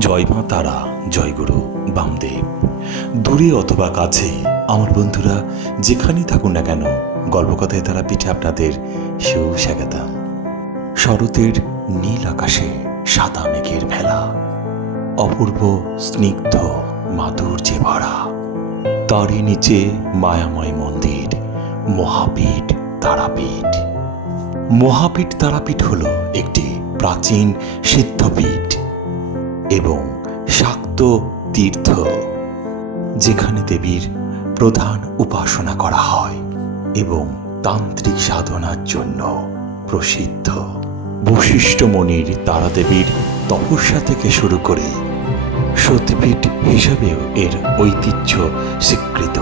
জয় মা তারা, জয় গুরু, বামদেব। দূরে অথবা কাছে, আমার বন্ধুরা, যেখানেই থাকুন না কেন, গল্পকথায় তারা পিঠে আপনাদের সেও স্বাগতম শরতের নীল আকাশে সাদা মেঘের ভেলা, অপূর্ব স্নিগ্ধ মাধুর্যে ভরা। তারই নিচে মায়াময় মন্দির, মহাপীঠ তারাপীঠ। মহাপীঠ তারাপীঠ হল একটি প্রাচীন সিদ্ধপীঠ এবং শাক্ত তীর্থ, যেখানে দেবীর প্রধান উপাসনা করা হয় এবং তান্ত্রিক সাধনার জন্য প্রসিদ্ধ। বশিষ্ঠ মণির তারাদেবীর তপস্যা থেকে শুরু করে সতীপীঠ হিসাবেও এর ঐতিহ্য স্বীকৃত।